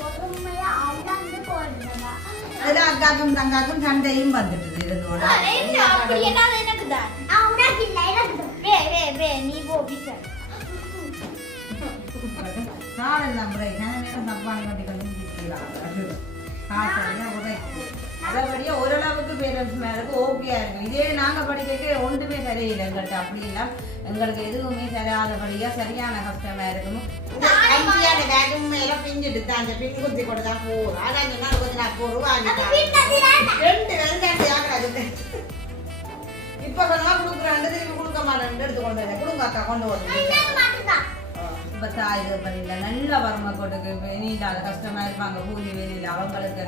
பொறுமையா அளந்து போடுறதா அதுல அக்காக்கும் தங்காக்கும் சண்டையும் வந்துட்டு இருந்தோட என்ன அப்படி என்ன அது எனக்கு தான் ஆ உனக்கு இல்லை எனக்கு வே வே வே நீ போ பிசர் காலம் நம்புறேன் நேரம் தப்பான காசு உதைக்கு அதபடியே ஓரளவுக்கு பேரண்ட்ஸ் மேலுக்கு ஓகே இருக்கும் இதே நாங்க படிக்க ஒன்றுமே சரியில்லை எங்கள்கிட்ட அப்படி இல்லை. எங்களுக்கு எதுவுமே சரியாதபடியா சரியான கஷ்டமா இருக்கும். அஞ்சியான பேகும் மேல பிஞ்சிட்டு தான் அந்த பின் குத்தி கொண்டு தான் போறோம் அதான் சொன்னா கொஞ்சம் நான் வாங்கிட்டாங்க ரெண்டு ரெண்டு. ஆகிறாது இப்ப சொன்னா கொடுக்குறாண்டு திருப்பி கொடுக்க மாட்டேன் எடுத்து கொண்டு வரேன் கொடுங்க அக்கா கொண்டு வரேன் இப்போ தாய் இது பண்ணில நல்ல வறுமை கொடுக்கு வெளியில கஷ்டமா இருப்பாங்க கூலி வெளியில அவங்களுக்கு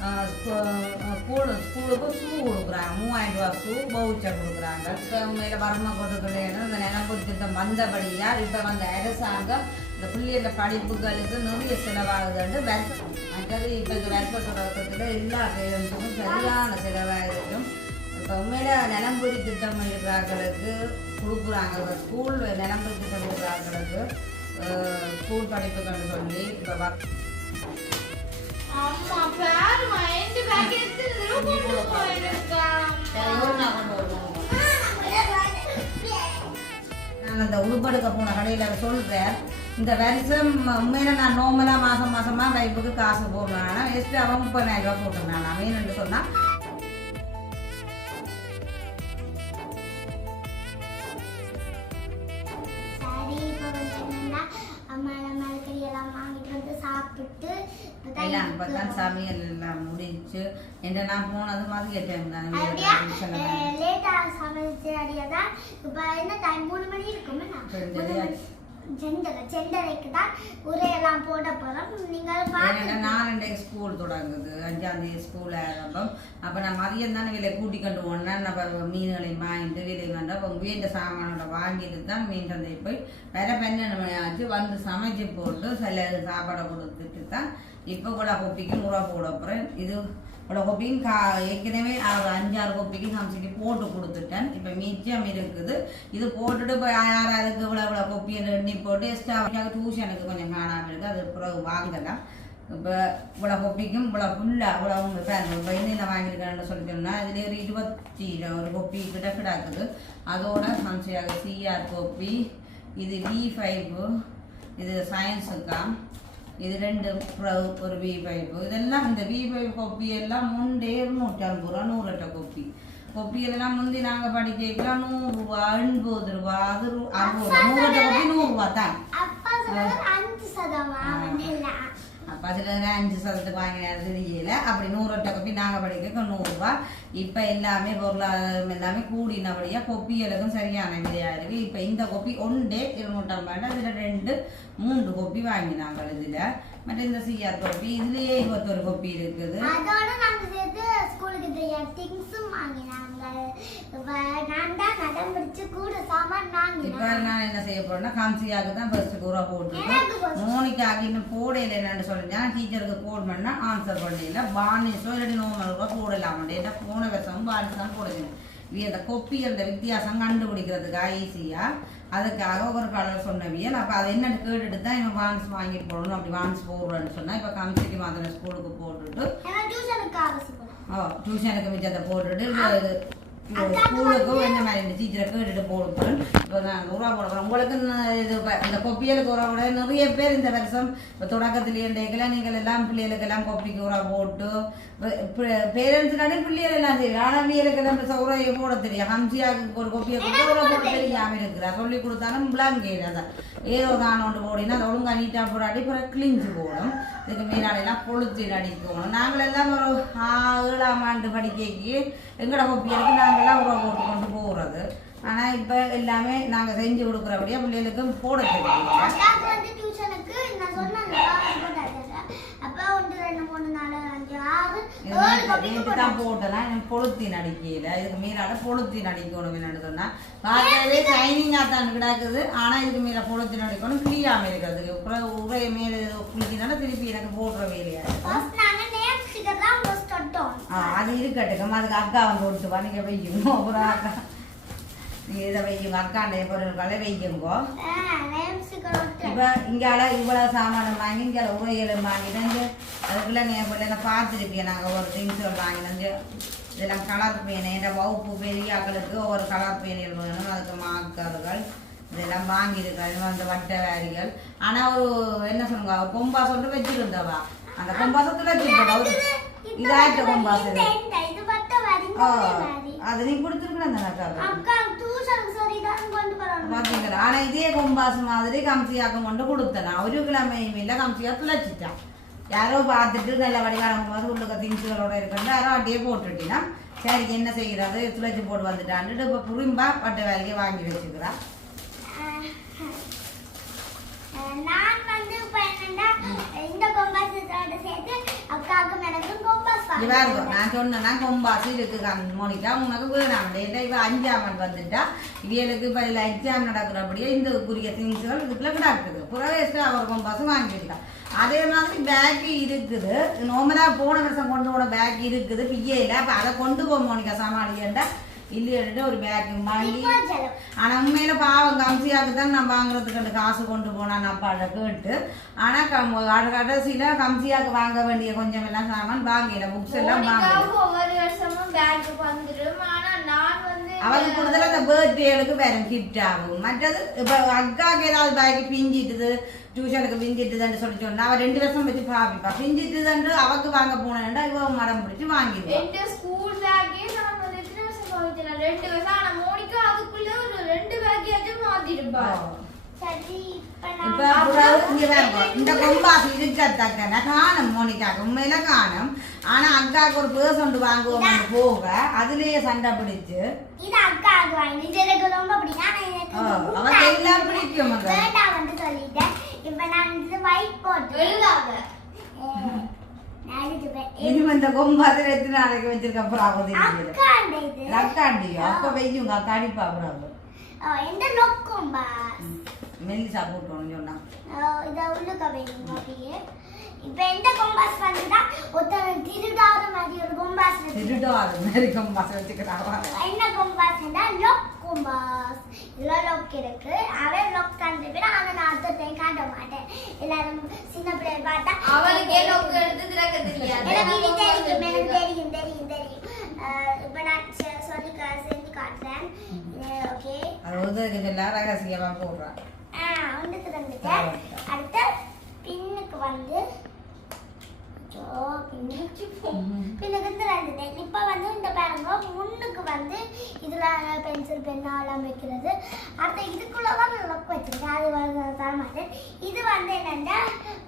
எல்லாம் ஸ்கூலுக்கு ஷூ கொடுக்குறாங்க. மூவாயிரம் ரூபா ஷூ பவுச்சர் கொடுக்குறாங்க. இப்போ மேலே வறுமை கொடுக்கலன்னு இந்த நினைப்பு திட்டம் வந்தபடியாக இப்போ வந்த அரசாங்கம் இந்த பிள்ளைகள படிப்புகளுக்கு நிறைய செலவாகுதுன்னு வருஷம் மற்றது இப்போ இந்த வருஷ தொடக்கத்தில் எல்லா பேருந்துக்கும் சரியான செலவாக இருக்கும் இப்போ உண்மையில நிலம்புரி திட்டம் இருக்கிறார்களுக்கு கொடுக்குறாங்க. இப்போ ஸ்கூல் நிலம்புரி திட்டம் இருக்கிறார்களுக்கு ஸ்கூல் படிப்புகள்னு சொல்லி இப்போ அம்மா பேர் மைண்ட் பேக் எடுத்து கொண்டு போயிருக்கா? நான் அந்த உடுப்படுக்க போன கடையில் சொல்கிறேன் இந்த வருஷம் உண்மையில நான் நோமலாக மாதம் மாதமாக வைப்புக்கு காசு போடுவேன் எஸ்பி அவன் முப்பதாயிரம் ரூபா போட்டுருந்தான். நான் என்று சொன்னால் சாப்பிட்டு இப்பதான் எல்லாம் இப்போ எனக்கு- தான் சமையல் எல்லாம் முடிச்சு என்ற நான் போனது மதிய டைம் தான் லேட்டா சமைச்சு அடியாதான் இப்போ என்ன டைம் மூணு மணி இருக்குமே தான் உரையெல்லாம் போட நீங்கள் பார்த்து நாலண்டே ஸ்கூல் தொடங்குது அஞ்சாம் தேதி ஸ்கூல் ஆரம்பம். அப்போ நான் மதியம் தானே விலை கூட்டி கொண்டு போனேன். நம்ம மீன்களை வாங்கிட்டு விலை வேண்டாம் அப்போ வீட்டு சாமானோட வாங்கிட்டு தான் மீன் சந்தை போய் வேற பன்னெண்டு மணி ஆச்சு வந்து சமைச்சு போட்டு சில சாப்பாடை கொடுத்துட்டு தான் இப்போ கூட கொப்பிக்கும் உரம் போட போகிறேன் இது இவ்வளோ கொப்பியும் கா ஏற்கனவே ஒரு அஞ்சாறு கொப்பிக்கு சமைச்சிட்டு போட்டு கொடுத்துட்டேன். இப்போ மிச்சம் இருக்குது. இது போட்டுட்டு இப்போ யாராருக்கு இவ்வளோ இவ்வளோ கொப்பி எண்ணி போட்டு எக்ஸ்ட்ரா டியூஷனுக்கு கொஞ்சம் காணாமல் இருக்குது அது பிறகு வாங்கலாம் இப்போ இவ்வளோ கொப்பிக்கும் இவ்வளோ ஃபுல்லாக இவ்வளோ அவங்க பாருங்க இப்போ என்னென்ன வாங்கியிருக்காங்கன்னு சொல்லி சொன்னால் இதில் ஒரு இருபத்தி ஒரு கொப்பி கிட்ட கிடக்குது. அதோட சமைச்சியாக சிஆர் கொப்பி இது டி ஃபைவு இது சயின்ஸுக்கான் இது ரெண்டு ஒரு வி ஃபைவ் இதெல்லாம் இந்த வி ஃபைவ் கொப்பி எல்லாம் முண்டே நூற்றி ஐம்பது ரூபா நூறட்ட கொப்பி கொப்பி எல்லாம் முந்தி நாங்கள் படிக்கலாம் நூறுரூவா எண்பது ரூபா அது அறுபது நூறட்ட கொப்பி நூறுரூவா தான். அப்பா அஞ்சு அதில் அஞ்சு சதத்துக்கு வாங்கினது இல்லை அப்படி நூறட்ட கொப்பி நாங்கள் படிக்க நூறுரூவா. இப்போ எல்லாமே பொருளாதாரம் எல்லாமே கூடினபடியாக கொப்பிகளுக்கும் சரியான விலையாக இருக்குது இப்போ இந்த கொப்பி ஒன்றே இருநூற்றம்பது அதில் ரெண்டு மூன்று கொப்பி வாங்கினாங்க இதில். மற்ற இந்த சிஆர் கொப்பி இதுலேயே இருபத்தொரு கொப்பி இருக்குது. அதோட நாங்க சேர்த்து ஸ்கூலுக்கு தெரியாத திங்ஸும் வாங்கினாங்க. இப்ப நான் தான் நடம் பிடிச்சு கூட சாமான் இப்போ வாங்கினேன் நான் என்ன செய்ய போறேன்னா கான்சியாவுக்கு தான் ஃபர்ஸ்ட் கூற போட்டுருக்கேன். மோனிக்காக்கு இன்னும் போடையில என்னன்னு சொல்லிட்டேன் டீச்சருக்கு போன் பண்ணா ஆன்சர் பண்ணல. பானிஸோ இல்லாட்டி நோமலுக்கோ போடலாம் ஏன்னா போன வருஷம் பானிஸ் தான் போடுவேன் அந்த கொப்பி அந்த வித்தியாசம் கண்டுபிடிக்கிறதுக்காக ஈஸியா அதுக்காக ஒரு கலர் சொன்னவியல் அப்போ அதை என்னன்னு கேட்டுட்டு தான் இவன் வான்ஸ் வாங்கிட்டு போடணும் அப்படி வான்ஸ் போடுறேன்னு சொன்னா இப்போ கம்சிக்கு மாதிரி ஸ்கூலுக்கு போட்டுட்டு ஓ டியூஷனுக்கு மிச்சத்தை போட்டுட்டு ஸ்கூலுக்கும் இந்த மாதிரி இந்த டீச்சரை கேட்டுட்டு போடுறேன் இப்போ நான் உரா போட போகிறேன் உங்களுக்கு இது இந்த கொப்பியலுக்கு போட நிறைய பேர் இந்த வருஷம் இப்போ தொடக்கத்திலேயே இன்றைக்கெல்லாம் நீங்கள் எல்லாம் பிள்ளைகளுக்கெல்லாம் கொப்பிக்கு உரா போட்டு பேரண்ட்ஸுக்காண்டி பிள்ளைகள் எல்லாம் தெரியும் ஆனால் பிள்ளைகளுக்கெல்லாம் இந்த உரையை போட தெரியும் ஹம்சியாவுக்கு ஒரு கொப்பியை கொடுத்து உரை போட தெரியாமல் இருக்கிறா சொல்லி கொடுத்தாலும் பிளாங்கேட் அதான் ஏதோ தான் ஒன்று போடினா அதை ஒழுங்கா நீட்டாக போடாட்டி அப்புறம் கிழிஞ்சு போடும் இதுக்கு மீனாலெல்லாம் கொளுத்தி அடிக்கணும் நாங்கள் எல்லாம் ஒரு ஏழாம் ஆண்டு படிக்கைக்கு எங்களோட கொப்பியலுக்கு நாங்கள்லாம் உரம் போட்டு கொண்டு போகிறது. ஆனால் இப்போ எல்லாமே நாங்கள் செஞ்சு கொடுக்குறபடியா பிள்ளைகளுக்கு போட தான் போட்டேன்னா பொழுத்தி நடிக்கையில். இதுக்கு மீறால பொழுத்தி நடிக்கணும் என்னன்னு சொன்னால் பார்க்கவே ஷைனிங்காக தான் கிடக்குது. ஆனால் இதுக்கு மேலே பொழுத்தி நடிக்கணும். கிளியாமல் இருக்கிறதுக்கு உரைய மேலே குளிக்கினால திருப்பி எனக்கு போடுற வேலையாக இருக்கும் ஃபர்ஸ்ட் நாங்க நேம் ஸ்டிக்கர் தான் ஃபர்ஸ்ட் தொட்டோம் ஆ, அது இருக்கட்டுக்கும் அதுக்கு அக்கா வந்து ஒடிச்சுவா நீங்கள் வைக்கணும் அப்புறம் அக்கா. நீ இதை அக்காண்டைய பொருட்களை ஒருத்தர். இப்போ இங்கால இவ்வளவு சாமானம் வாங்கி இங்கே உரையிலும் வாங்கினு அதுக்குள்ள நீ பிள்ளைங்க பார்த்துருப்பீங்க நாங்கள் ஒரு திங்ஸ் வாங்கினு இதெல்லாம் கலர் பேனை இந்த வகுப்பு பெரிய ஆக்களுக்கு ஒவ்வொரு கலர் பேனைகள் வேணும். அதுக்கு மார்க்கர்கள் இதெல்லாம் வாங்கியிருக்காங்க. அந்த வட்ட வேரிகள். ஆனால் ஒரு என்ன சொல்லுங்க கொம்பா சொல்லிட்டு வச்சிருந்தவா? அந்த கொம்பாசத்துல வச்சிருக்கா டியூஷனுக்கு சொல்லிதான் கொண்டு போறாங்க. பாத்தீங்களா? ஆனா இதே கொம்பாஸ் மாதிரி கம்சியாக்கம் கொண்டு கொடுத்தேன். ஒரு கிழமையும் இல்ல கம்சியா துளைச்சிட்டான். யாரோ பார்த்துட்டு நல்ல வடிவான போது உள்ளுக்க திங்ஸுகளோட யாரோ அப்படியே போட்டுட்டீங்கன்னா சரி என்ன செய்யறது? துளைச்சி போட்டு வந்துட்டான்ட்டு இப்ப புரிம்பா பட்ட வேலையை வாங்கி வச்சுக்கிறா. நான் வந்து இப்ப என்னன்னா இந்த கொம்பாஸ் சேர்த்து நான் சொன்னேன்னா கொம்பாஸ் இருக்கு கண் மோனிக்கா உனக்கு வேணாம் டேட்டா இவ அஞ்சாமன் வந்துட்டா இவளுக்கு இப்போ இதில் எக்ஸாம் நடக்கிறபடியே இந்த குறிய திங்ஸ்கள் இதுக்குள்ள கிடக்குது புறவேஸ்ட்டு அவர் கொம்பாஸ் வாங்கியிருக்கா அதே மாதிரி பேக் இருக்குது நார்மலாக போன வருஷம் கொண்டு போன பேக் இருக்குது பிஏல அப்போ அதை கொண்டு போக மோனிக்கா சமாளிக்கண்டா இல்லையிட்டு ஒரு பேக் வாங்கி. இப்போ செலவு ஆனா உண்மையில பாவம் கம்சியாக்கு தான் நான் வாங்குறதுக்கு காசு கொண்டு போனான் அப்பாட கேட்டு. ஆனா கம் கட- கடைசியில கம்சியாக்கு வாங்க வேண்டிய கொஞ்சம் எல்லாம் சாமான் வாங்கல புக்ஸ் எல்லாம் வாங்கல மோனிகாவுக்கு ஒவ்வொரு வருஷமும் பேக் வந்துடும் ஆனா நான் வந்து அவளுக்கு கூடுதல் அந்த பர்த்டேகளுக்கு வேற கிஃப்ட் ஆகும். மற்றது இப்ப அக்காக்கு ஏதாவது பேக் பிஞ்சிட்டுது டியூஷனுக்கு பிஞ்சிட்டுதுன்னு சொல்லி சொன்னா அவ ரெண்டு வருஷம் வச்சு பாப்பிப்பா பிஞ்சிட்டுதுன்னு அவக்கு வாங்க போனேன்டா இவ மரம் பிடிச்சி வாங்கிடுவா என் ஸ்கூல் பேக்கே நான் வந்து எத்தனை வருஷம் வாங்கிட்டேன் ரெண்டு வருஷம் ஆனா மோனிகா அதுக்குள்ள ஒரு ரெண்டு பேக்கையாச்சும் மாத்திருப்பா சரி இப்ப. இந்த கொம்பாஸ் இருக்கத்தக்கன காணும் மோனிகாக்கு உண்மையில காணும். ஆனா அக்காவுக்கு ஒரு பேர்ஸ் ஒன்று வாங்குவோம் போக. அதுலயே சண்டை பிடிச்சு. இது அக்காவுக்கு வாங்கி. இது எனக்கு ரொம்ப பிடிக்கும். எல்லாம் பிடிக்கும் வந்து சொல்லிட்டேன். இப்ப நான் இது ஒயிட் போட்டு இனி இந்த கொம்பாஸ் எத்தனை நாளைக்கு வச்சிருக்க இது அக்காண்டியோ அப்ப வெய்யும் அக்கா அடிப்பா புறாவு ஓ, எந்த நோக்கம் பாஸ் மெல்லிசா போட்டோம்னு சொன்னா இதை உள்ளுக்க வைங்க அப்படியே இப்ப எந்த கொம்பாஸ் வந்துட்டா ஒருத்தர் திருடாத மாதிரி ஒரு கொம்பாஸ் இருக்கு திருடோ அது மாதிரி கொம்பாஸ் என்ன கொம்பாஸ்னா லொக் கொம்பாஸ் இதுல லொக் இருக்கு. அவன் லொக் காண்பிப்பேன் ஆனா நான் அர்த்தத்தையும் காட்ட மாட்டேன். எல்லாரும் சின்ன பிள்ளைய பார்த்தா அவளுக்கே லோக்கு எடுத்து திறக்க தெரியாது எனக்கு இது தெரியும் எனக்கு தெரியும் தெரியும் தெரியும். இப்ப நான் சொல்லி செஞ்சு காட்டுறேன். ஓகே அது உதவிக்கு சொல்ல ரகசியமா போடுறா. ஆ ஒன்று திறந்துட்டேன். அடுத்து பின்னுக்கு வந்து பின்னுக்கு இப்போ வந்து இந்த பாருங்க முன்னுக்கு வந்து இதுல பென்சில் பெண்ணாலாம் வைக்கிறது. அடுத்து இதுக்குள்ள தான் லொக் வச்சிருக்கேன். அது வந்து தர மாட்டேன். இது வந்து என்னன்னா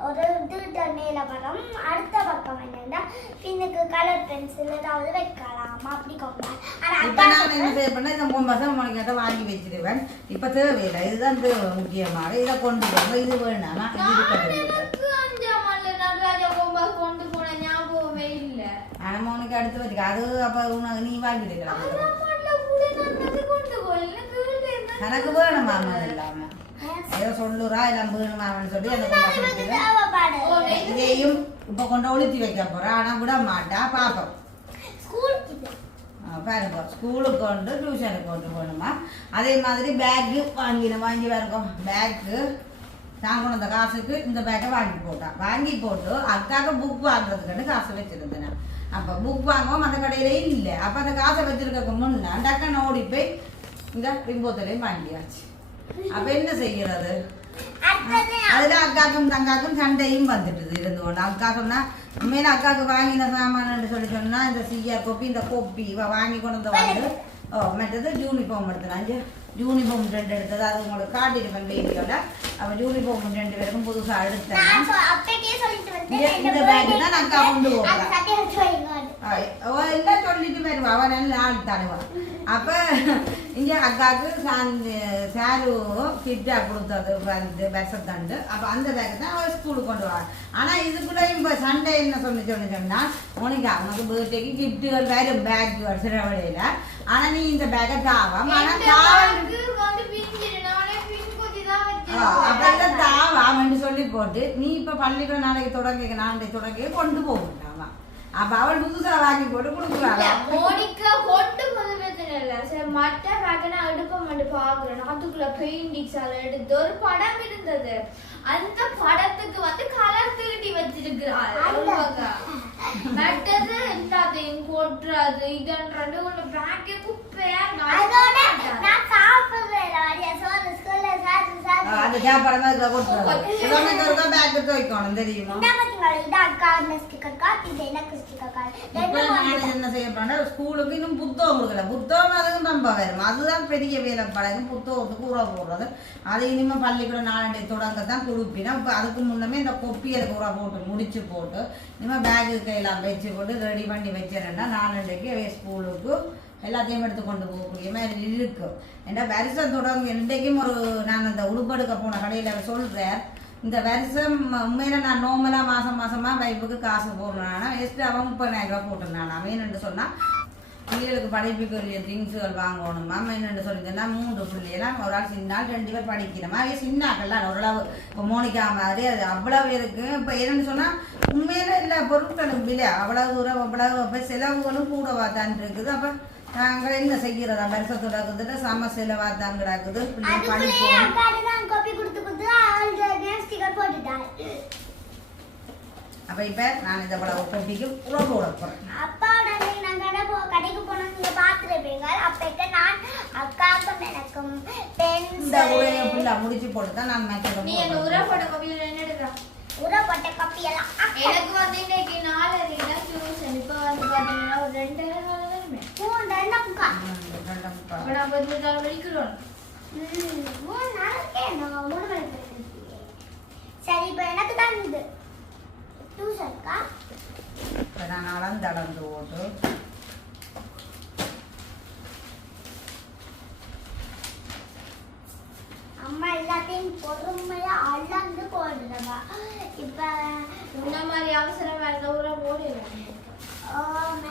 ஒரு திருட்டர் மேல பக்கம் அடுத்த பக்கம் என்னன்னா பின்னுக்கு கலர் பென்சில் ஏதாவது வைக்கலாம்? அப்படி கொண்டு ஆனா இப்ப அப்பா நான் என்ன செய்ய பண்ண இந்த மூணு மாசம் உனக்கிட்ட வாங்கி வச்சிருவேன். இப்ப தேவையில்லை. இதுதான் முக்கியமாக. இதை கொண்டு போங்க. இது வேணாமா? இது இருக்கட்டும் எனக்கு அஞ்சாம் ஆண்டுல நடராஜா கோம்பாஸ் கொண்டு போன ஞாபகமே இல்ல உனக்கு அடுத்து வச்சுக்க அது அப்ப உனக்கு நீ கொண்டு போகல எனக்கு வேணுமா அது இல்லாம ஏதோ சொல்லுறா எல்லாம் வேணுமான்னு சொல்லி அந்த இதையும் இப்ப கொண்டு ஒளித்தி வைக்க போறா ஆனா விட மாட்டா ஆ, பாருங்க ஸ்கூலுக்கு கொண்டு டியூஷனுக்கு கொண்டு போகணுமா அதே மாதிரி பேக்கு வாங்கினோம் வாங்கி வருவோம் பேக்கு நான் கொண்டு வந்த காசுக்கு இந்த பேக்கை வாங்கி போட்டான் வாங்கி போட்டு அக்காவுக்கு புக் வாங்குறதுக்குன்னு காசு வச்சிருந்தேன். அப்போ புக் வாங்குவோம் அந்த கடையிலே இல்லை. அப்போ அந்த காசை வச்சிருக்க முன்னா டக்குன்னு ஓடி போய் இந்த பிம்போத்திலையும் வாங்கியாச்சு. அப்போ என்ன செய்யறது? அடுத்தது அதுல அக்காக்கும் தங்காக்கும் சண்டையும் வந்துட்டுது இருந்து கொண்டு அக்கா சொன்னா உண்மையில அக்காவுக்கு வாங்கின சாமான்னு சொல்லி சொன்னா இந்த சிஆர் கோப்பி இந்த கோப்பி வாங்கி கொண்டு வந்து ஓ மற்றது யூனிஃபார்ம் எடுத்துனாங்க யூனிஃபார்ம் ரெண்டு எடுத்தது அது உங்களுக்கு காட்டிருப்பேன் வீடியோல அவன் யூனிஃபார்ம் ரெண்டு பேருக்கும் புதுசா எடுத்தேன். இந்த- bag தான் நான் வைங்க. அவ எல்லாம் சொல்லிட்டு வருவா அவன் நல்ல ஆள் தானுவா அப்ப இங்க அக்காவுக்கு சாந்து சாரு கிட்டா கொடுத்தது வந்து விஷத்தண்டு அப்ப அந்த பேக்கை தான் அவ ஸ்கூலுக்கு கொண்டு வா ஆனா இதுக்குள்ள இப்ப சண்டை என்ன சொல்லி சொல்லி உனக்கு உனக்கு பர்த்டேக்கு கிஃப்ட்டுகள் வேற பேக் சில வழியில ஆனா நீ இந்த பேக்கை தாவாம் ஆனா தாவம் தாவாம்னு சொல்லி போட்டு நீ இப்ப பள்ளிக்கூடம் நாளைக்கு தொடங்க நாளைக்கு தொடங்க கொண்டு போகண்டாமா அப்ப அவள் புதுசா வாங்கி போட்டு கொடுக்குறாள்? மோனிகா கொண்டு போது பிரச்சனை இல்ல. சரி மற்ற பேக்கை நான் எடுக்க மாட்டேன் பாக்குறேன் அதுக்குள்ள பெயிண்டிங்ஸ் எல்லாம் எடுத்து ஒரு படம் இருந்தது. அந்த படத்துக்கு வந்து கலர் தீட்டி வச்சிருக்கிறாள். மற்றது எல்லாத்தையும் கொட்டுறது இதன்றது ஒண்ணு பேக்கே குப்பையா அந்த சாப்பாடு இதெல்லாம் ஒருக்கா பேக் தெரியுமா ரெண்டும் நான் வந்து என்ன செய்ய போறேன்னா ஸ்கூலுக்கு இன்னும் புத்தகம் கொடுக்கல புத்தகம் அதுக்கு நம்ம வரும் அதுதான் பெரிய வேலை பழகும் புத்தகத்துக்கு ஊற போடுறது அது இனிமே பள்ளிக்கூடம் நாலண்டை தொடங்க தான் கொடுப்பினா இப்போ அதுக்கு முன்னமே இந்த கொப்பியலுக்கு ஊற போட்டு முடிச்சு போட்டு இனிமேல் பேக்கு கையெல்லாம் வச்சு போட்டு ரெடி பண்ணி வச்சிடறேன்னா நாலண்டைக்கு ஸ்கூலுக்கு எல்லாத்தையும் எடுத்து கொண்டு போகக்கூடிய மாதிரி இருக்கும் ஏன்னா வருஷம் தொடங்க இன்றைக்கும் ஒரு நான் அந்த உடுப்படுக்க போன கடையில் சொல்கிறேன் இந்த வருஷம் உண்மையில நான் நோமலாக மாதம் மாதமாக வைப்புக்கு காசு போடுறேன்னா எஸ்ட்டு அவன் முப்பதாயிரம் ரூபா போட்டிருந்தான்? அவன் சொன்னால் பிள்ளைகளுக்கு படிப்புக்குரிய திங்ஸுகள் வாங்கணுமா? என்னென்னு சொல்லியிருந்தா மூன்று பிள்ளைலாம் ஒரு ஆள் சின்ன ஆள் ரெண்டு பேர் படிக்கிறோமா அதே சின்னாக்கள்லாம் ஓரளவு. இப்போ மோனிக்கா மாதிரி அது அவ்வளவு இருக்குது இப்போ என்னன்னு சொன்னால் உண்மையில இல்லை பொருட்களும் விலை அவ்வளவு தூரம் அவ்வளவு இப்போ செலவுகளும் கூடவா தான் இருக்குது. அப்போ நாங்கள் என்ன செய்கிறதா? வருஷத்தோட இருக்குது சம செலவாக தான் கிடக்குது அப்போ இப்போ நான் இந்த படம் கொப்பிக்கு உறவு போட போகிறேன் அப்பாவோட போ கடைக்கு போனோம் நீங்க பார்த்துருப்பீங்க அப்ப நான் அக்காவுக்கும் எனக்கும் இந்த முடிச்சு போட்டு தான் நான் மேட்சை நீ அந்த உரப்பட கவியில் என்ன எடுக்கிறா? உரப்பட்ட கப்பி எல்லாம் அக்கா. எனக்கு வந்து இன்னைக்கு இப்போ வந்து பாத்தீங்கன்னா ஒரு ரெண்டு ரெண்டு அக்கா அப்ப நான் பத்து நாள் வலிக்கிறோம் ம், மூணு நாளைக்கே நான் மூணு மணிக்கு இருக்கேன். சரி இப்போ எனக்கு தான் இது. டியூஷன்க்கா இப்போ நான் அளந்து அளந்து ஓட்டு அம்மா எல்லாத்தையும் பொறுமையா அளந்து போடுறவா. இப்ப இந்த மாதிரி அவசரமா இருந்த ஊரை ஆ,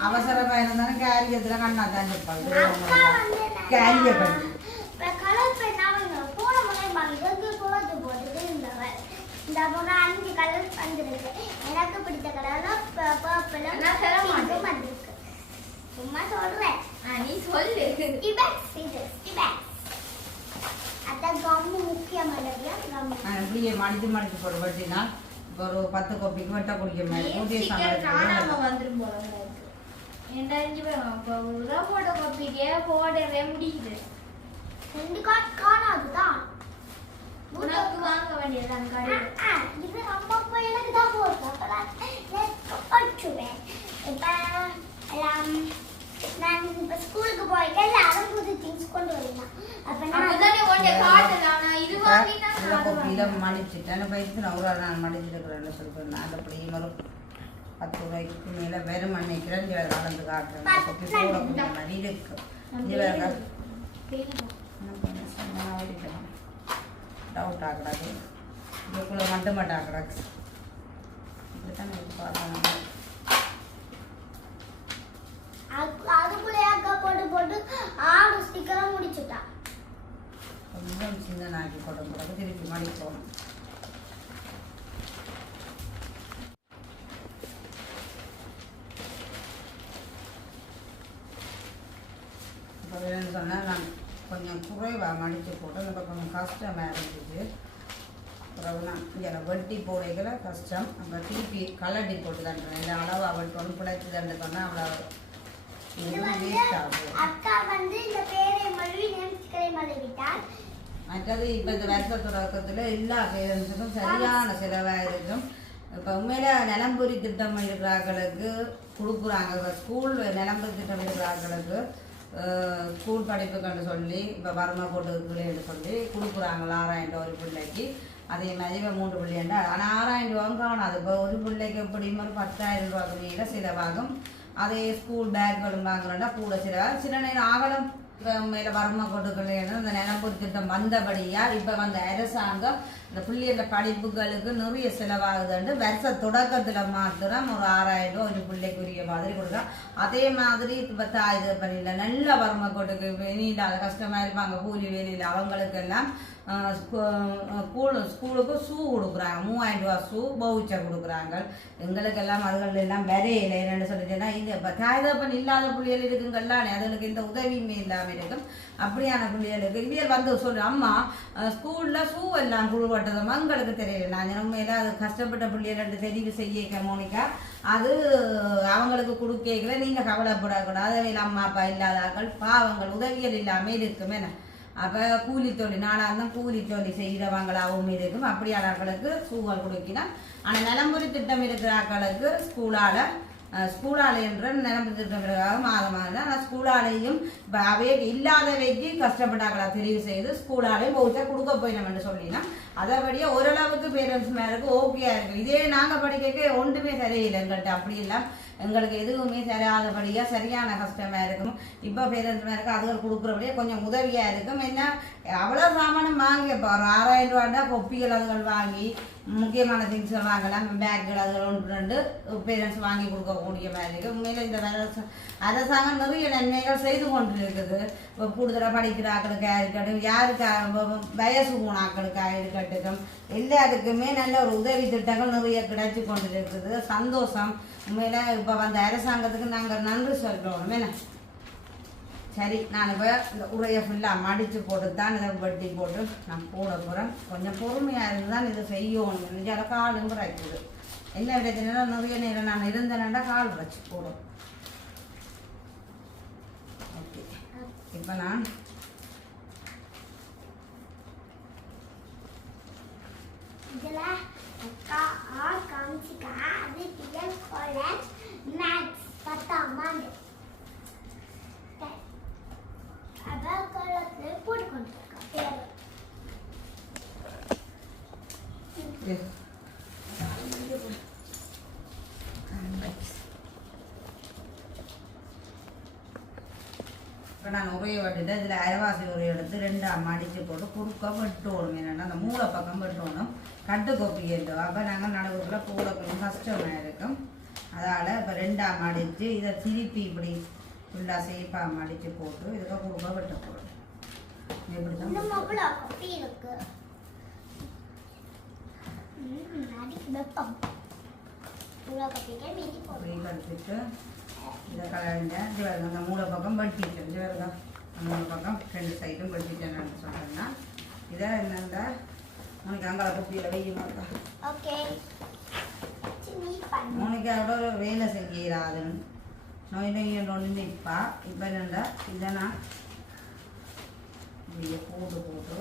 அவசரமா இருந்தாலும் கேரியத்தில் கண்ணா தான் இருப்பாங்க கேரிய கண்ணு இப்ப கலர் பெண் அவங்க போன முறை மகளுக்கு போட்டு போட்டு இருந்தவர் இந்த முறை அஞ்சு கலர் வந்திருக்கு. எனக்கு பிடித்த கலர்ல பர்பிளும் மாட்டேன். வந்திருக்கு. சும்மா சொல்றேன். ஆ, நீ சொல்லு. ஸ்டிபேக்ஸ் இது ஸ்டிபேக்ஸ் அதான் கம்மு முக்கியமானது. கம்மு நான் இப்படியே மடித்து மடித்து போட்டு வச்சினா இப்போ ஒரு பத்து கோப்பிக்கு வெட்ட குடிக்க மாதிரி. அப்ப உரப்போட காப்பிக்கே போடவே முடியுது. ரெண்டு கார்டு காணாதுதான் உனக்கு வாங்க வேண்டியதான் ஆ, இது அம்மா அப்பா எனக்கு தான் போடுது அப்பதான் நான் இப்ப எல்லாம் நான் இப்ப ஸ்கூலுக்கு போயிட்டு எல்லாரும் புது திங்ஸ் கொண்டு வரலாம் அப்ப நான் உன்னை காட்டலாம் நான் இது வாங்கினா வாங்கினா. மடிச்சுட்டேன். இப்போ இதுக்கு நான் ஒரு ஆள் நான் மடிச்சிருக்கிறேன்னு சொல்லிட்டு நான் அப்படியே வரும் பத்து ரூபாய்க்கு மேலே வெறும் மன்னிக்கிறேன் இங்கே கலந்து காட்டுறேன். இந்த கோப்பி போட கொஞ்சம் மாதிரி இருக்கு. இங்கே வேறு டவுட் ஆகக்கூடாது. இதுக்குள்ளே மட்டும் மட்டும் அது- அக்கா போட்டு போட்டு ஆறு ஸ்டிக்கரும் முடிச்சுட்டா. கொஞ்சம் சின்னனாக்கி போட கூடாது திருப்பி மடிப்போம் இப்போ என்னன்னு சொன்னால் நான் கொஞ்சம் குறைவாக மடித்து போட்டு எனக்கு கொஞ்சம் கஷ்டமாக இருந்துச்சு பிறகு நான் இங்கே வெட்டி போடைகளை கஷ்டம். அப்போ திருப்பி கலட்டி போட்டு தான் இந்த அளவு அவள் ஒன்று பிழைச்சி தான் சொன்னால் அவ்வளோ அக்கா வந்து இந்த பேரை மற்றது இப்போ இந்த வருஷ தொடக்கத்தில் எல்லா பேரண்ட்ஸுக்கும் சரியான செலவாக இருக்கும் இப்போ உண்மையில நிலம்புரி திட்டம் இருக்கிறார்களுக்கு கொடுக்குறாங்க. ஸ்கூல் நிலம்புரி திட்டம் இருக்கிறார்களுக்கு ஸ்கூல் படிப்புக்குன்னு சொல்லி இப்போ வறுமை போட்டுக்குள்ளேன்னு சொல்லி கொடுக்குறாங்களா? ஆறாயிரம் ரூபா ஒரு பிள்ளைக்கு. அதே மாதிரி இப்போ மூன்று பிள்ளைண்டா ஆனால் ஆறாயிரம் ரூபாவும் காணாது இப்போ ஒரு பிள்ளைக்கு எப்படியும் ஒரு பத்தாயிரம் ரூபாய்க்கு மேலே செலவாகும். அதே ஸ்கூல் பேக்குகளும் வாங்குறோம்னா கூட சில சில நேரம் ஆகலம் மேல வறுமை கொடுக்கலைன்னு அந்த நிலம்பூர் திட்டம் வந்தபடியா இப்ப வந்த அரசாங்கம் இந்த பிள்ளைகள படிப்புகளுக்கு நிறைய செலவாகுதுன்னு வருஷ தொடக்கத்தில் மாத்திரம் ஒரு ஆறாயிரம் ரூபாய் ஒரு பிள்ளைக்குரிய மாதிரி கொடுக்குறோம் அதே மாதிரி இப்போ இது பண்ணிடல நல்ல வறுமை கொடுக்கு வெளியில்லாத கஷ்டமாக இருப்பாங்க. கூலி வெளியில் அவங்களுக்கு எல்லாம் ஸ்கூலு ஸ்கூலுக்கு ஷூ கொடுக்குறாங்க. மூவாயிரம் ரூபா ஷூ பவுச்சர் கொடுக்குறாங்க. எங்களுக்கெல்லாம் அதுகள் எல்லாம் விரையில. என்னென்னு சொல்லிட்டுன்னா இந்த இப்போ தாய்தப்பன் இல்லாத பிள்ளைகள் இருக்குங்கள்லாம் அதுகளுக்கு இந்த உதவியுமே இல்லாமல் இருக்கும். அப்படியான பிள்ளைகளுக்கு இவியல் வந்து சொல்லு அம்மா ஸ்கூலில் ஷூ எல்லாம் கஷ்டப்பட்டதுமா எங்களுக்கு தெரியல. நான் உண்மையில அது கஷ்டப்பட்ட பிள்ளைகள் தெரிவு செய்ய மோனிகா. அது அவங்களுக்கு கொடுக்கல நீங்கள் கவலைப்படக்கூடாது. அவையில் அம்மா அப்பா இல்லாதாக்கள் பாவங்கள் உதவிகள் இல்லாமல் இருக்குமே அப்போ கூலி தொழில் நாளாக தான் கூலி தொழில் செய்கிறவங்களாகவும் இருக்கும். அப்படியானவர்களுக்கு சூழல் கொடுக்கினா ஆனால் நிலம்புரி திட்டம் இருக்கிற ஆக்களுக்கு ஸ்கூலால் ஸ்கூல் என்ற நிலம்பு திட்டம் மாதம் மாதமாக ஆனால் ஆலையும் இப்போ அவையே இல்லாதவைக்கு கஷ்டப்பட்டாங்களா தெரிவு செய்து ஸ்கூல் ஆலையும் பௌச்சா கொடுக்க போயினோம்னு சொல்லினா அதைபடியே ஓரளவுக்கு பேரண்ட்ஸ் மேலுக்கு ஓகேயா இருக்கு. இதே நாங்கள் படிக்க ஒன்றுமே சரியில்லை எங்கள்கிட்ட அப்படி இல்லை. எங்களுக்கு எதுவுமே சரியாதபடியாக சரியான கஷ்டமாக இருக்கும். இப்போ பேரண்ட்ஸ் மேலுக்கு அதுகள் கொடுக்குறபடியே கொஞ்சம் உதவியாக இருக்கும். என்ன அவ்வளோ சாமானம் வாங்கி இப்போ ஒரு ஆறாயிரம் ரூபாண்டா கொப்பிகள் அதுகள் வாங்கி முக்கியமான திங்ஸ் வாங்கலாம். பேக்குகள் அதில் ஒன்று ரெண்டு பேரண்ட்ஸ் வாங்கி கொடுக்கக்கூடிய மாதிரி இருக்குது உண்மையில் இந்த அரச- அரசாங்கம் நிறைய நன்மைகள் செய்து கொண்டு இருக்குது இப்போ கூடுதலாக படிக்கிற ஆக்களுக்காக இருக்கட்டும் யாருக்கு வயசு போன ஆக்களுக்காக இருக்கட்டும் எல்லாருக்குமே நல்ல ஒரு உதவி திட்டங்கள் நிறைய கிடைச்சி கொண்டு இருக்குது சந்தோஷம். உண்மையில் இப்போ வந்த அரசாங்கத்துக்கு நாங்கள் நன்றி சொல்கிறோம் என்ன? சரி நான் இப்போ இந்த உரையை ஃபுல்லாக மடித்து போட்டு தான் இதை வட்டி போட்டு நான் போட போகிறேன் கொஞ்சம் பொறுமையாக இருந்து தான் இதை செய்யணும். நெஞ்சால காலும் இருக்குது என்ன பிரச்சனைனா நிறைய நேரம் நான் இருந்தேன்னா கால் வச்சு போடும். ஓகே. இப்போ நான் இதில் அக்கா ஆ காமிச்சிக்கா. அது பிஎல் காலேஜ் மேக்ஸ் பத்தாம் ஆண்டு அதான் காலத்துல போட்டு கொண்டிருக்கா பேர் இப்போ வெட்டிட்டு இதில் அரைவாசி உரையை எடுத்து ரெண்டாம் மடித்து போட்டு குறுக்க வெட்டணும் என்னென்னா அந்த மூளை பக்கம் வெட்டணும் கட்டு கோப்பி ஏற்றுவோம் அப்போ நாங்கள் நடுவுக்குள்ள கூட கொஞ்சம் கஷ்டமாக இருக்கும். அதால் இப்போ ரெண்டாம் மடித்து இதை திருப்பி இப்படி ஃபுல்லாக சேஃபாக மடித்து போட்டு இதுக்கு குறுக்க வெட்ட போடுறோம் இப்படி தான் கலந்த அந்த மூளை பக்கம் வெட்டிட்டு மூளை பக்கம் ரெண்டு சைடும் வெட்டிட்டேன்னு சொன்னேன்னா இதை என்னென்னா உனக்கு அங்கால குப்பியில் வெய்ய மாட்டா. ஓகே பண்ணு. மோனிக்காவோட வேலை செய்கிறாதுன்னு நோய் நோய் ஒன்று நிற்பா இப்போ என்னண்டா? இதை நான் இப்படியே போட்டு போட்டு.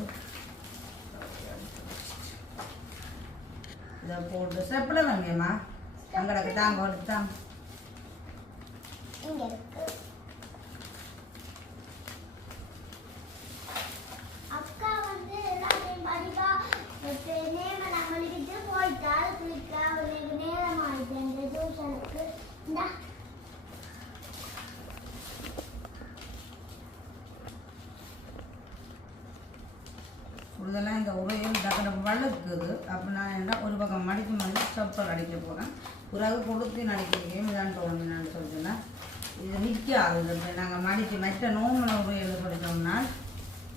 இதை போட்டு. செப்பில் வாங்கியம்மா. அங்கடக்கு தாங்க எடுத்தான் இங்க இருக்கு அக்கா வந்து எல்லாத்தையும் படிப்பா நேம நம்மளுக்கு போயிட்டால் குளிக்க அவளுக்கு நேரம் ஆயிடுச்சு அந்த டியூஷனுக்கு இந்தா இதெல்லாம் இந்த உரையும் டக்கட வளர்க்குது அப்போ நான் என்ன ஒரு பக்கம் மடித்து மடித்து ஸ்டப்பர் அடிக்க போகிறேன் பிறகு கொடுத்து நடிக்கிறேன் இதான் தோணுன்னு சொல்லிட்டுன்னா இது நிற்காது நாங்கள் மடித்து மற்ற நோம்புல உரையில் படித்தோம்னா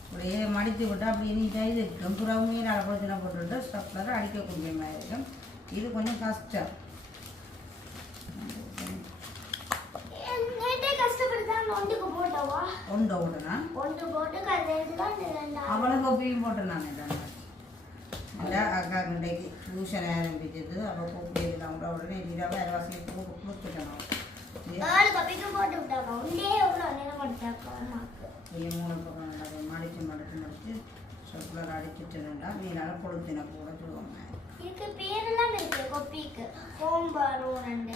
அப்படியே மடித்து விட்டு அப்படியே நீட்டாக இது இருக்கும். புறவு மீன் பிரச்சனை போட்டுட்டு ஸ்டப்லர் அடிக்கக்கூடிய மாதிரி இருக்கும். இது கொஞ்சம் கஷ்டம் கஷ்டப்பட்டு தான் ஒன்றுக்கு போட்டவா? ஒன்றை விடனா ஒன்று போட்டு கடைசி தான் ரெண்டாவது அவளை கோப்பியும் போட்டு நான் இல்லை அக்கா இன்றைக்கு டியூஷன் ஆரம்பிச்சது அப்போ கோப்பி எல்லாம் உடனே இதாக வேறு வாசியை கொடுத்துட்டேன் ஏழு கப்பிக்கு போட்டு விட்டாங்க ஒன்றே எவ்வளோ நேரம் கொடுத்தாக்கா அம்மாக்கு? அப்படியே மூணு பக்கம் நல்லா மடித்து மடித்து மடித்து சொக்குலர் அடிச்சுட்டுனா மீனால கொளுத்தின கூட சொல்லுவாங்க இதுக்கு பேரெல்லாம் இருக்கு கொப்பிக்கு. கோம்பாரும் ரெண்டு.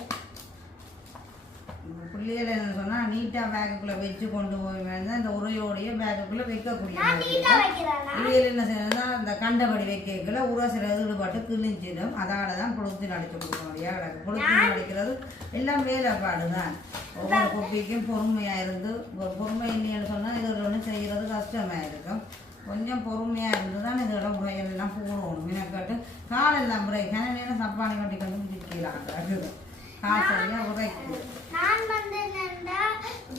பிள்ளைகள் என்ன சொன்னால் நீட்டாக பேக்குக்குள்ளே வச்சு கொண்டு போய் வேண்டாம் இந்த உரையோடைய பேக்குக்குள்ளே வைக்கக்கூடிய பிள்ளைகள் என்ன செய்யணும்னா அந்த கண்டபடி வைக்கல உர சில ஈடுபாட்டு கிழிஞ்சிடும். அதால தான் கொளுத்தி நடிச்சு கொடுக்க முடியாது. கிடக்கு கொளுத்தி நடிக்கிறது எல்லாம் வேலைப்பாடு தான் ஒவ்வொரு குப்பிக்கும் பொறுமையாக இருந்து பொறுமை இல்லைன்னு சொன்னால் இது ஒன்று செய்கிறது கஷ்டமாக இருக்கும். கொஞ்சம் பொறுமையா இருந்து தான் இதோட முறைகள் எல்லாம் போடணும். மெனக்காட்டு காலெல்லாம் முறை. கிண நேரம் சப்பானி கட்டி கண்டு முடிக்கலாம் கால் சரியா உரைக்குது நான் வந்து என்னன்னா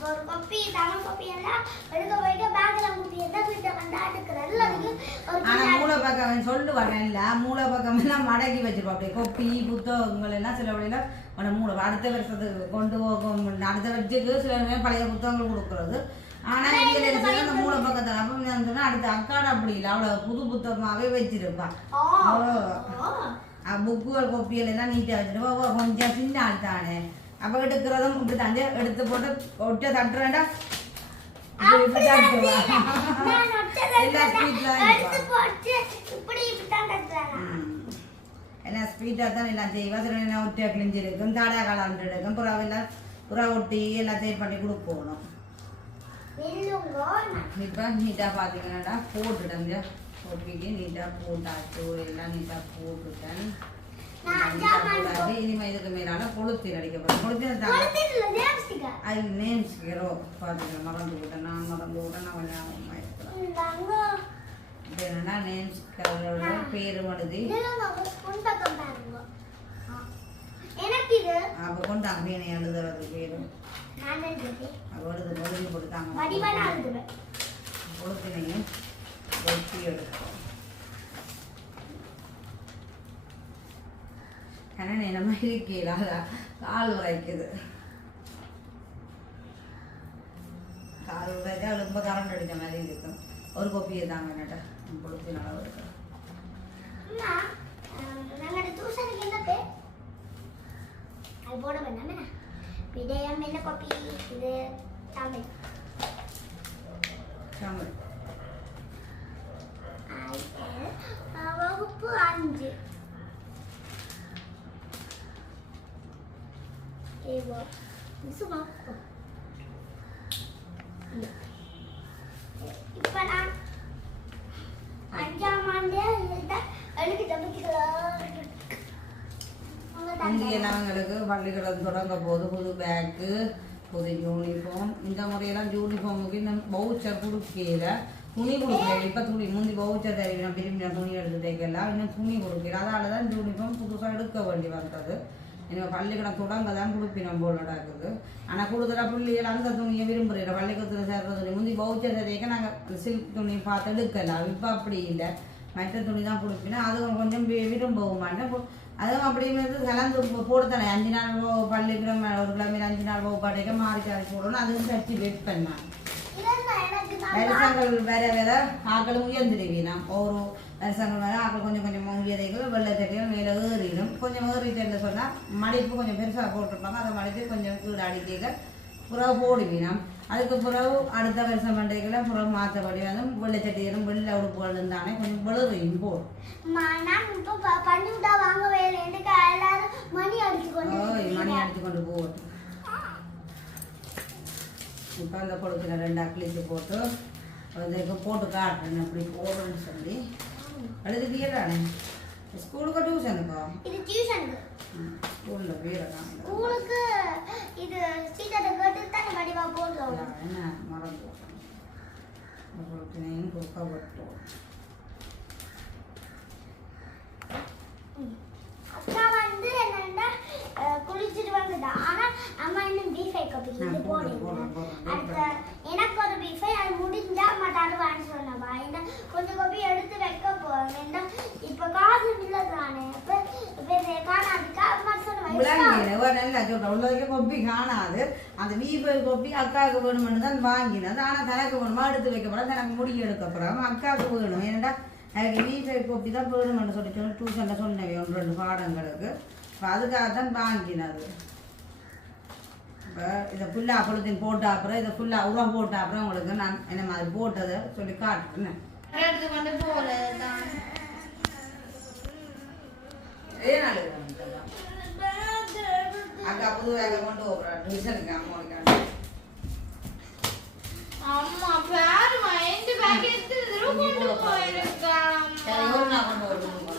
ஒரு கொப்பி தமிழ் கொப்பி எல்லாம் எடுக்க போயிட்டு பேக்ல முட்டி எல்லாம் வீட்டை வந்து அடுக்கிறேன் எல்லாத்தையும் ஒரு ஆனா கிண்ண- மூளை பக்கம் சொல்லுவாங்க இல்ல மூளை பக்கம் எல்லாம் மடக்கி வச்சிருப்போம் அப்படியே கொப்பி புத்தகங்கள் எல்லாம் சில வழியில உன அடுத்த வருஷத்துக்கு கொண்டு போகும் அடுத்த வருஷத்துக்கு சில பழைய புத்தகங்கள் கொடுக்கறது. ஆனா இதுல இருக்கிற அந்த மூளை பக்கத்துல அப்ப சொன்னா அடுத்த அக்காட அப்படி இல்லை அவ்வளவு புது புத்தகமாவே ஓ. புக்குகள் கொப்பிகள் எல்லாம் நீட்டாக வச்சுட்டு கொஞ்சம் சின்ன ஆள் தானே அப்போ எடுக்கிறதும் இப்படி தாண்டி எடுத்து போட்டு ஒட்ட தட்டுறேன்டா இப்படி இப்படி தட்டுவா. நான் ஒட்டதை எல்லா ஸ்பீட்லாம் எடுத்து போட்டு இப்படி இப்படித்தான் கட்டுறேன் ம். எல்லாம் ஸ்பீடாக தான் எல்லாம் செய்வா சில நேரம் ஒட்டியாக கிழிஞ்சிருக்கும் தாடா காலம் இருக்கும் புறாவெல்லாம் புறா ஒட்டி எல்லாம் சரி பண்ணி கொடுக்கணும் இப்போ நீட்டாக கொப்பிக்கு நீட்டாக போட்டாச்சு எல்லாம் நீட்டாக போட்டுட்டேன் நான் அஞ்சாம் ஆண்டு கூடாது. இனிமே இதுக்கு மேலால கொளுத்தி அடிக்கப்படும் கொளுத்தி தான் கொளுத்திட்டுல தேவஸ்டிகா அது நேம்ஸ் ஹீரோ பாத்தீங்க மறந்து விட்டேன் நான் மறந்து விட்டேன் நான் கொஞ்சம் என்னன்னா நேம்ஸ் கலரோட பேரு இது அப்போ கொண்டாங்க மீனை எழுதுறது பேரு நான் எழுதுறது அப்போ எழுது எழுதி கொடுத்தாங்க வடிவா நான் எழுதுவேன் கொளுத்தினையும் கொளுத்தி எடுத்தோம் கண்ணன் என்னமா இருக்கீங்களா கால் உரைக்குது கால் உரைச்சா ரொம்ப கரண்ட் அடிச்ச மாதிரி இருக்கும் ஒரு கொப்பியை தாங்க என்னட்ட கொளுத்தி நல்லா இருக்கு அம்மா நாங்கள் டியூஷனுக்கு என்ன பேர் அது போட வேண்டாம் என்ன விடயம் என்ன காப்பி இது தமிழ் தமிழ் ஐஎல் வகுப்பு அஞ்சு ஏவோ சும்மா இப்போ நான் அஞ்சாம் ஆண்டு எழுதி தம்பிக்கலாம் இந்திய அவங்களுக்கு பள்ளிக்கூடம் தொடங்க போது புது பேக்கு புது யூனிஃபார்ம் இந்த முறையெல்லாம் யூனிஃபார்முக்கு இன்னும் பவுச்சர் கொடுக்கல. துணி கொடுக்கல. இப்போ துணி முந்தி பவுச்சர் தேவையான விரும்பின துணி எடுத்து தைக்கலாம் இன்னும் துணி கொடுக்கல. அதால் தான் யூனிஃபார்ம் புதுசாக எடுக்க வேண்டி வந்தது. எனக்கு பள்ளிக்கூடம் தொடங்க தான் கொடுப்பினம் போல் நடக்குது. ஆனால் கொடுக்குற பிள்ளைகள் அந்த துணியை விரும்புகிறேன் பள்ளிக்கூடத்தில் சேர்ற துணி. முந்தி பவுச்சர் தைக்க நாங்கள் சில்க் துணி பார்த்து எடுக்கலாம். இப்போ அப்படி இல்லை. மற்ற துணி தான் கொடுப்பினா அது கொஞ்சம் விரும்பவும் மாட்டேன். அதுவும் அப்படிங்கிறது கலந்து போடுத்தானே அஞ்சு நாள் போ- பள்ளிக்கூடம் ஒரு கிழமை அஞ்சு நாள் போப்பாடைக்க மாறி சாரி போடணும். அதுவும் தச்சு வெயிட் பண்ணான் வருஷங்கள் வேற வேற ஆக்களும் உயர்ந்துடுவீனா. ஒரு வருஷங்கள் வேற ஆக்கள் கொஞ்சம் கொஞ்சம் உயர்தைகள் வெள்ளை மேலே ஏறிடும். கொஞ்சம் ஏறிட்டேன்னு சொன்னால் மடிப்பு கொஞ்சம் பெருசாக போட்டிருப்பாங்க. அதை மடித்து கொஞ்சம் கீழே அடிக்க புறவு போடுவீனாம் அதுக்கு பிறகு அடுத்த வருஷம் பண்டிகைகளை புறவு மாற்றபடி வந்து வெள்ளச்சட்டியிலும் வெளியில் வெள்ளை இருந்தானே தானே கொஞ்சம் வெளுவையும் போடும் ம- நான் இப்போ ப- பண்ணி விட்டா வாங்க வேலை எனக்கு எல்லாரும் மணி அடிச்சு கொண்டு மணி அடித்து கொண்டு போகட்டும் இப்போ அந்த கொடுக்குற ரெண்டு அக்லிச்சு போட்டு அதுக்கு போட்டு காட்டுறேன் அப்படி போடுறேன்னு சொல்லி. எழுதுவியலானே ஸ்கூலுக்கு டியூஷனுக்கோ இது டியூஷனுக்கு ஸ்கூலில் வீர காணல ஸ்கூலுக்கு இது சீக்கிரத்தை கேட்டு தான் வடிவா போடுறோம் என்ன மறந்து போட்டேன் கொடுக்க விட்டோம் அக்கா வந்து என்னன்னா குளிச்சுட்டு வந்துட்டா ஆனா அம்மா இன்னும் பீஃபை கப்பி இது போடுங்க. அடுத்த எனக்கு ஒரு பீஃபை அது முடிஞ்சா அம்மா தருவான்னு சொன்னவா ஏன்னா கொஞ்சம் கப்பி எடுத்து வைக்க போறேன். ஏன்னா இப்ப காசு இல்லை தானே இப்ப இப்ப இதை காணாதுக்கா? அம்மா சொன்ன விளங்கின ஒரு நல்லா சொல்கிறேன் உள்ளதுக்கு கொப்பி காணாது. அந்த வீபர் கொப்பி அக்காவுக்கு வேணுமென்னு தான் வாங்கினது. ஆனால் தனக்கு வேணுமா? எடுத்து வைக்கப்படாது தனக்கு முடி எடுக்கப்படாம அக்காவுக்கு வேணும். ஏன்னா எனக்கு வீபர் கொப்பி தான் வேணுமென்னு சொல்லி சொல்லி டியூஷனில் சொன்னவே ஒன்று ரெண்டு பாடங்களுக்கு. இப்போ அதுக்காக தான் வாங்கினது. இப்போ இதை ஃபுல்லாக பொழுதின் போட்ட அப்புறம் இதை ஃபுல்லாக உரம் போட்ட அப்புறம் உங்களுக்கு நான் என்ன மாதிரி போட்டதை சொல்லி நாளைக்கு அக்கா புதுவாக கொண்டு போகிறேன் டியூஷனுக்கு அம்மாவுக்கு அம்மா பாருமா எந்த பேக் எடுத்து கொண்டு போயிருக்கான் சரி ஒரு நாள் கொண்டு வருவோம்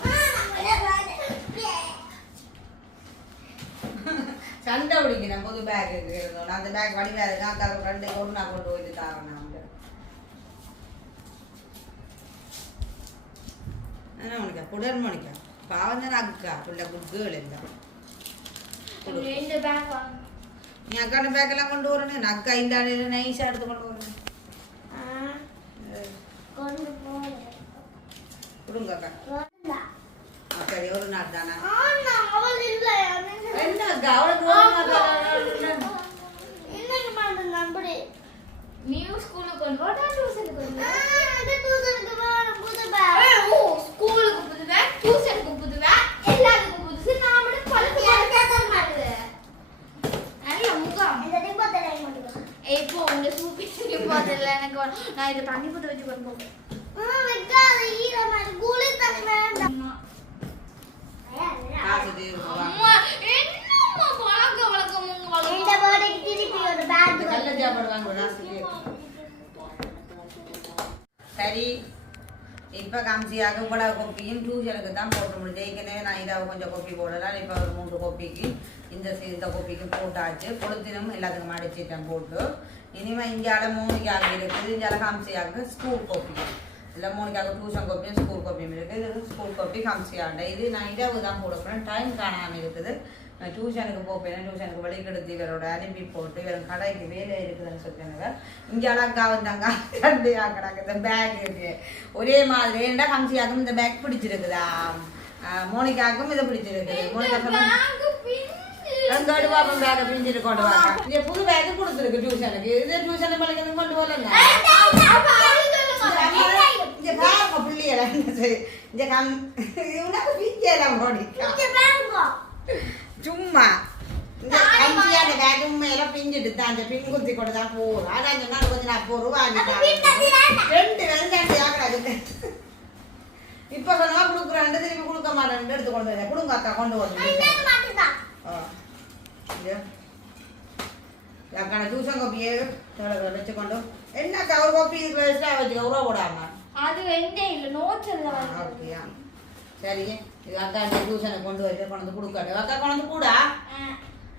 சண்டை பிடிக்கிறேன் புது பேக் இருந்தோம் அந்த பேக் வடிவா இருக்கு அக்கா ரெண்டு ஒரு நாள் கொண்டு போயிட்டு தாரேன் நான் என்ன மோனிக்கா குடர் மோனிக்கா பாவம் தானே அக்கா புள்ள குட் கேர்ள் எல்லாம் பேக் நீ அக்கான பேக்கெல்லாம் கொண்டு வரணும். அக்கா இந்த ஆடையில நைஸாக எடுத்து கொண்டு வரணும். கொண்டு கொடுங்க அக்கா. அக்கா ஒரு நாள் தானே. என்ன. ஏய், ஓ ஸ்கூலுக்கு புது பேக் டியூஷனுக்கு புது பேக் எல்லாத்துக்கும் புதுசு நான் மட்டும் பழுத்து எனக்கு தர மாட்டுது. நல்ல முகம் இந்த டிப்பத்தை line பண்ணிக்கோ. ஏய் போ உங்க சூப்பி போதில்ல எனக்கு வேணும். நான் இதை தண்ணி புத்து வச்சு கொண்டு போகிறேன் ஆ, வைக்காத, ஈரமா இருக்கு. குளிர் தண்ணி வேண்டாம். காசு தீர்வு அம்மா என்னம்மா பழக்க வழக்கம் இந்த birthday-க்கு திருப்பி ஒரு இந்த கல்ல சாப்பாடு வாங்க சரி. இப்போ காமிச்சியாக இவ்வளவு கொப்பியும் டியூஷனுக்கு தான் போட்டு முடிஞ்சு ஏற்கனவே நான் இதை கொஞ்சம் கொப்பி போடலாம். இப்போ ஒரு மூன்று கொப்பிக்கு இந்த இந்த கொப்பிக்கும் போட்டாச்சு. கொளுத்தினும் எல்லாத்துக்கும் அடிச்சிட்டேன் போட்டு. இனிமேல் இந்தியால மோனிக்காக இருக்குது. இந்தியால காமிச்சியாக ஸ்கூல் கொப்பி இல்லை மோனிக்காக டியூஷன் கொப்பியும் ஸ்கூல் கொப்பியும் இருக்குது. இது ஸ்கூல் கொப்பி காமிச்சியாண்ட இது நான் இரவு தான் போட போகிறேன் டைம் காணாமல் இருக்குது. டியூஷனுக்கு போப்பேன் டியூஷனுக்கு வெளிக்கெடுத்து இவரோட அனுப்பி போட்டு இவர் கடைக்கு வேலை இருக்குதுன்னு சொல்லிட்டாங்க. இங்கே அழகா வந்தாங்க ரெண்டு ஆக்கடாங்க இந்த பேக் இருக்கு ஒரே மாதிரி. ஏன்டா கம்சியாக்கும் இந்த பேக் பிடிச்சிருக்குதா? மோனிகாக்கும் இது பிடிச்சிருக்குது. மோனிகா பேக்கை பிரிஞ்சிட்டு கொண்டு வாங்க இங்க புது பேக் கொடுத்துருக்கு டியூஷனுக்கு இது டியூஷன் பழக்கிறது கொண்டு போகலங்க இங்க பாருங்க பிள்ளைகளை சரி இங்க கம் உனக்கு பிஞ்செல்லாம் பாருங்க. சும்மா இந்த கஞ்சியான பேக் உண்மையில பிஞ்சிட்டு தான் அந்த பின் குத்தி கொண்டு தான் போகும் அதான் சொன்னா கொஞ்சம் நான் தள்ளி வேண்டாம். ரெண்டு வெங்காயத்தை ஆகடாது இப்ப சொன்னா கொடுக்குறேன் திருப்பி கொடுக்க மாட்டேன் எடுத்து கொண்டு வரேன் கொடுங்க அக்கா கொண்டு மட்டும்தான். அக்கான டியூஷன் காப்பியே வச்சுக்கொண்டு என்னக்கா ஒரு காப்பி வச்சுக்க போடாம அது வெந்தே இல்ல வருது. அப்படியா சரி இது அக்கா இந்த டியூஷனை கொண்டு வந்து கொண்டு வந்து கொடுக்காடு அக்கா கொண்டு கூடா?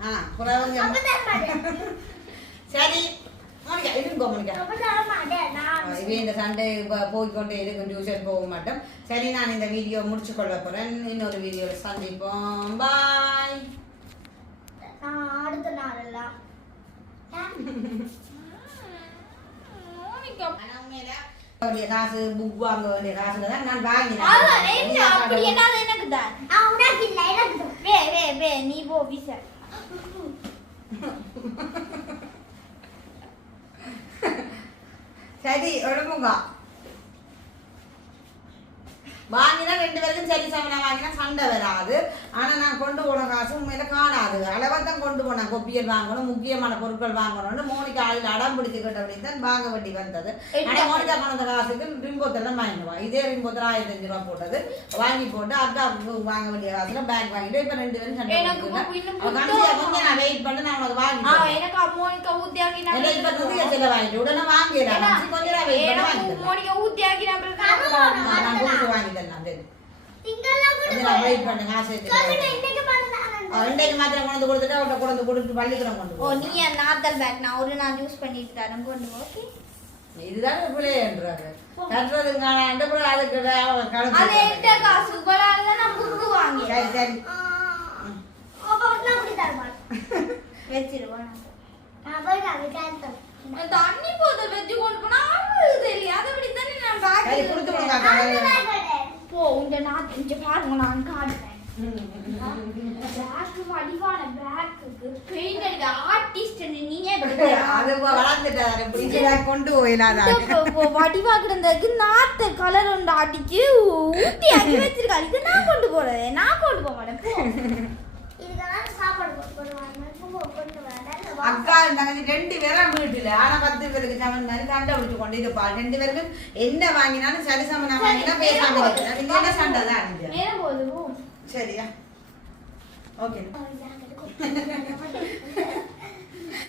ஆ. மாட்டேன். சரி. மோனிகா இருங்கோ மோனிகா. இவே இந்த சண்டே போய்கொண்டே இருக்கும் டியூஷன் போக மாட்டோம். சரி நான் இந்த வீடியோ முடிச்சு கொள்ள போறேன். இன்னொரு வீடியோவில் சந்திப்போம். பாய் அடுத்த நாள் எல்லாம் மோனிகா. வேண்டிய காசு புக் வாங்க வேண்டிய காசுல தான் நான் என்ன அப்படி வாங்கினேன் என்ன எனக்கு தான் ஆ, உனக்கு இல்லை எனக்கு தான். வே வே வே நீ போ விசா சரி ஒழுங்குங்க வாங்கினா ரெண்டு பேருக்கும் சரி சமனா வாங்கினா சண்டை வராது ஆனா நான் கொண்டு போன காசு உண்மையில காணாது. அளவா தான் கொண்டு போனேன். கொப்பியல் வாங்கணும் முக்கியமான பொருட்கள் வாங்கணும்னு மோனிகா ஆளில் அடம் பிடிச்சுக்கிட்ட அப்படின்னு தான் வாங்க வேண்டி வந்தது. ஆனா மோனிகா கொண்ட காசுக்கு ரிம்போத்தெல்லாம் வாங்கிடுவா இதே ரிம்போத்தில் ஆயிரத்தி அஞ்சு ரூபா போட்டது. வாங்கி போட்டு அக்காவுக்கு வாங்க வேண்டிய காசுல பேக் வாங்கிட்டு இப்ப ரெண்டு பேரும் சண்டை நான் வெயிட் பண்ணி நான் உனக்கு வாங்கி. எனக்கு மோனிகா ஊத்தியாக்கி இப்ப துணியை வாங்கிட்டு உடனே வாங்கிடலாம். கொஞ்சம் நான் வெயிட் பண்ணி வாங்கி எனக்கு தரேன். மோனிகா ஊத்தியாக்கி நான் வாங்கி தரலாம் கொஞ்சம் நான் வெயிட் பண்ணு காசு சொல்லுங்க, எடுத்துட்டு இன்னைக்கு பண்ணலாம் வரேன். ரெண்டைக்கு மாத்திரம் கொண்டு கொடுத்துட்டு அவட்ட கொண்டு கொடுத்துட்டு பள்ளிக்கூடம் கொண்டு ஓ. நீ நாத்தல் பேக் நான் ஒரு நாள் யூஸ் பண்ணிட்டு தரேன் கொண்டு ஓகே இதுதானே பிள்ளைன்றாரு அந்த பிள்ளை அதுக்கு அது காசு நான் புக்கு வாங்கி சரி சரி. அப்ப நான் அப்படி தர மாட்டேன் வச்சிருவேன் நான் போய் நான் விசாரித்தேன் தண்ணி போதல் வச்சு கொண்டு போனா ஆளு தெரியாது அப்படி தானே நான் பேக் சரி கொடுத்து கொடுங்க அக்கா. போ உங்க நான் இங்க பாருங்க நான் காட்டுறேன். பேக் வடிவான பேக்குக்கு பெயிண்ட் அடிக்க ஆர்டிஸ்ட் நீயே அது வளர்ந்துட்டாரு பிடிச்சதா கொண்டு போயிடாத வடிவா கிடந்ததுக்கு நாத்த கலர் ஒன்று அடிச்சு ஊட்டி அடி வச்சிருக்காரு இது நான் கொண்டு போறது நான் கொண்டு போக மாட்டேன் போ. இதுக்கெல்லாம் சாப்பாடு போட்டு போடுவாங்க. சும்மா கொண்டு வரேன் அக்கா தங்கச்சி ரெண்டு பேரும் வீட்டுல. ஆனா பத்து பேருக்கு சமன் மாதிரி சண்டை விட்டு கொண்டு இருப்பா ரெண்டு பேருக்கும் என்ன வாங்கினாலும் சரி சமனா வாங்கினா பேசாம என்ன சண்டை தான் சரியா? ஓகே.